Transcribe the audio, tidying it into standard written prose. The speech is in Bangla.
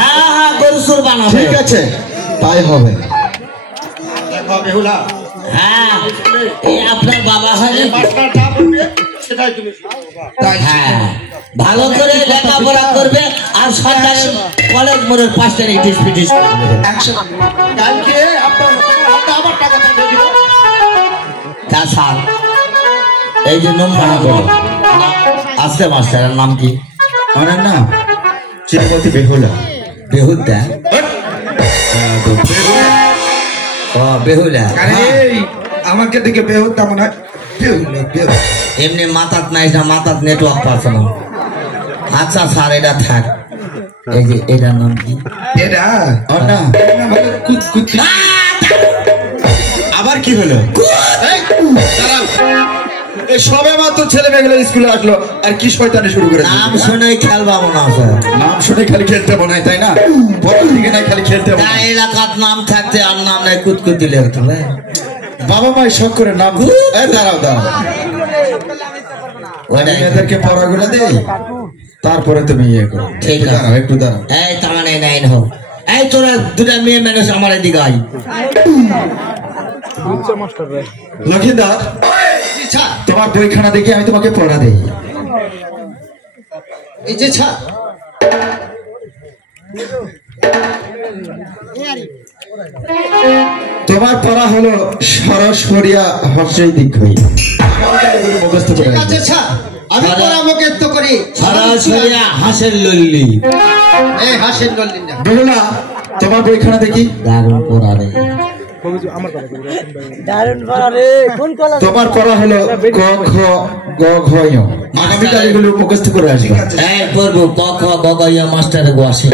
হ্যাঁ হ্যাঁ গরু সুর বানাবে। ঠিক আছে তাই হবে। দেখো বেহুলা, হ্যাঁ এই আপনার বাবা হয় এই মাস্টার যা বলবে সেটাই তুমি হ্যাঁ ভালো করে লেখাপড়া করবে আর সরকারের কলেজ মোড়ের পাশে ইটিস পিটিস করবে। কালকে আপনার হাতে আবার টাকা দিয়ে দিব। তা স্যার এই যে নাম বানাবো আসতে মাস্টারের নাম কি? আমার নাম শ্রীমতী বেহুলা। বেহুদা? ও বেহুলা। আমাকে দেখে বেহুলা মনে হয়। এমনি মাথাত নাই না, মাথাত নেটওয়ার্ক পাচ্ছে না। আচ্ছা স্যার এটা থাক। এই যে এটার নাম কি? এটা কুতকুতি। আবার কি হলো? এই সবে মাত্র ছেলে মেয়েগুলো স্কুলে আসলো আর কি শয়তানি শুরু করে নাম শুনে খেলবা মনে আছে। নাম শুনে খালি খেলতে মনে তাই না? পরের দিকে নাই খালি খেলতে এলাকার নাম থাকতে আর নাম নাই কুতকুতি লেখতে হবে। বাবা মাই শখ করে নাম দাঁড়াও দাঁড়াও এদেরকে পড়াগুলো দেই তারপরে তুমি ইয়ে করো। ঠিক আছে দাঁড়াও একটু দাঁড়াও। এই তার মানে নাইন হোক। এই তোরা দুটা মেয়ে মানুষ আমার এদিকে আই। লক্ষিন্দর তোমার বইখানা দেখে আমি তোমাকে পড়া দেই। এই যে ছা তোমার পড়া হলো সরস্বরিয়া হর্ষই দীর্ঘই। মুখস্থ করে ঠিক আছে ছা, আমি পরামর্শ করি। সরাসরি হাসের লল্লি। এই হাসেন বললেন না বেহুলা তোমার বইখানা দেখি। দারুণ পড়া রে। তোমার পড়া হলো ক খ গ ঘ ঞ। আগামীকাল এগুলো মুখস্থ করে আসবে। এই পড়বো ক খ গ ঘ ঞ মাস্টারে বসে।